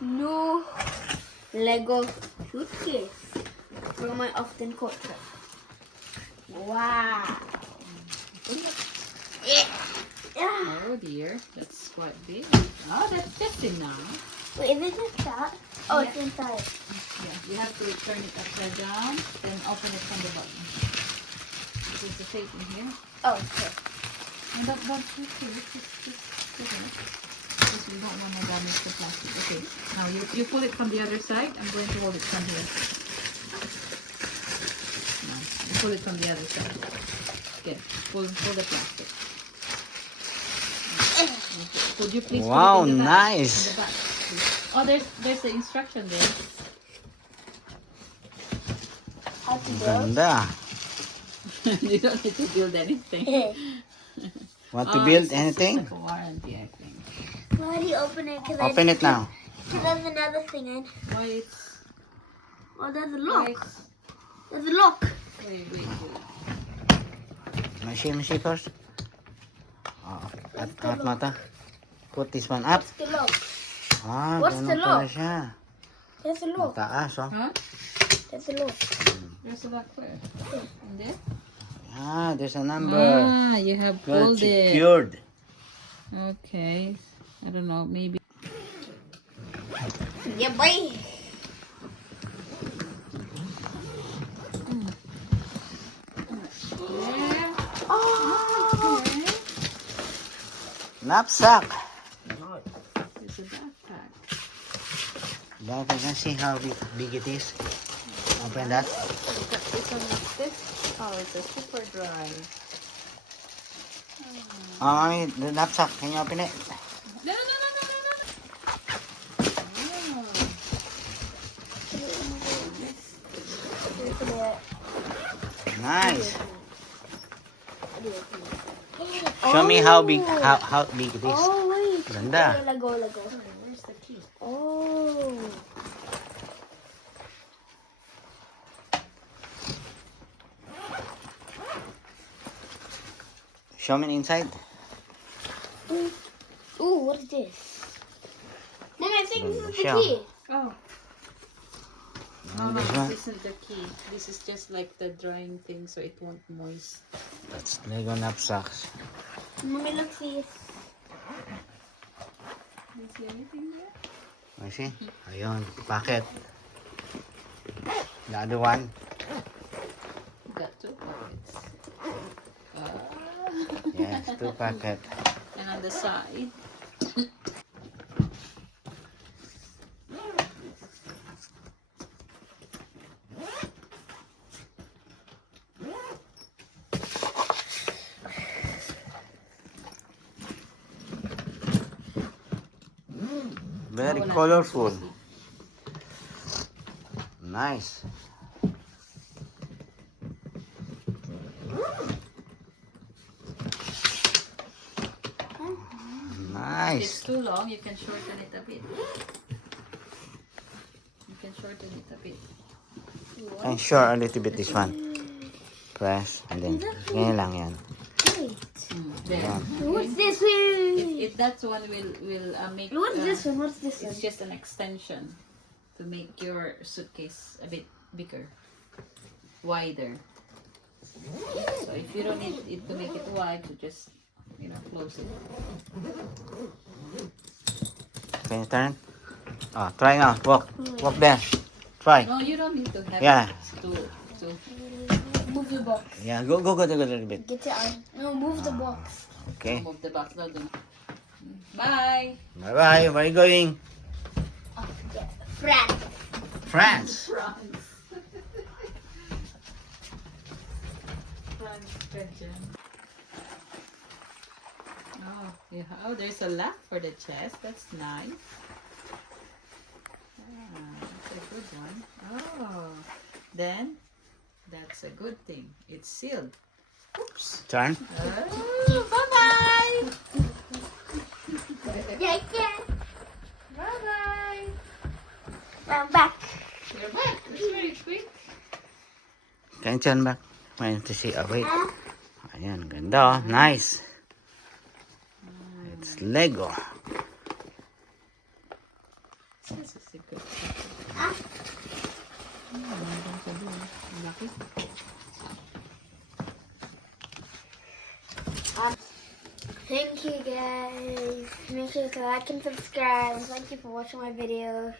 new Lego suitcase from my often culture. Wow. Yeah. Oh dear, that's quite big. Oh, that's just enough. Wait, is it that? Oh, Yeah. it's inside. Yeah, you have to turn it upside down, then open it from the bottom. This is the tape in here. Oh, okay. And don't twist it. Just open it. Because we don't want to damage the plastic. Okay, now you pull it from the other side. I'm going to hold it from here. Now, you pull it from the other side. Okay, pull the plastic. Okay. Could you please Wow, put it in the back? nice. In the back, please. Oh, there's the instruction there. How to build? Ganda. You don't need to build anything. Want to Oh, build it's anything? like a warranty, I think. Why do you open it? Open it now. Because there's another thing in. Wait, Oh, there's a wait, lock. There's a lock. wait. Mashi first. Oh, at mata. Put this one up. What's the lock? Ah, What's the ganun pala lock? siya. There's a lock. Mataas, oh. Huh? There's a lock. There's a lock where? In there? Ah, there's a number. Ah, you have Well, pulled it. secured. Okay. I don't know, maybe. Yeah, boy. Yeah. Oh. Okay. Knapsack. It's a backpack. Now we can see how big it is. Open that. It's on this. Oh, it's a super dry. Oh, mommy, the knapsack. Can you open it? No. Nice. Show me how big it is. Oh, wait. Ganda. Lego. Where's the key? Oh. Show me inside. Ooh, what is this? Mom, I think this is the Shell. key. Oh. And No, this one. this isn't the key. This is just like the drying thing so it won't moist. That's Lego knapsacks. Mommy, look, see. Do you see anything there? I see. Ayun, packet. The other one. Got two pockets. Yes, 2 packet. And on the side. Very colorful. Nice. If Nice. it's too long, you can shorten it a bit. You can shorten it a bit. And short a little bit this one. Press. And then, ganyan lang yan. Wait. There. Yan. What's this? Wait. If that one will make. What's this one? What's this one? It's just an extension to make your suitcase a bit bigger, wider. So if you don't need it to make it wide, you just close it. Can you turn? Oh, try now. Walk. Walk there. Try. No, you don't need to have Yeah. it to Move the box. Yeah, go a little bit. Get it on. No, move the box. Okay. move the box. No, don't. Bye. Bye-bye. Where are you going? Oh, yeah. France. France. France. France pigeon. Oh, yeah. Oh, there's a lock for the chest. That's nice. That's a good one. Oh, then that's a good thing. It's sealed. Oops. Turn. Oh, bye-bye. Yeah. Bye-bye. I'm back. You're back. That's very quick. Can you turn back? Wait to see. Oh, wait. Ayan, ganda oh. Nice. It's Lego. This is a good. Ah. Meron sa doon. Ang laki. Thank you guys. Make sure to like and subscribe. Thank you for watching my video.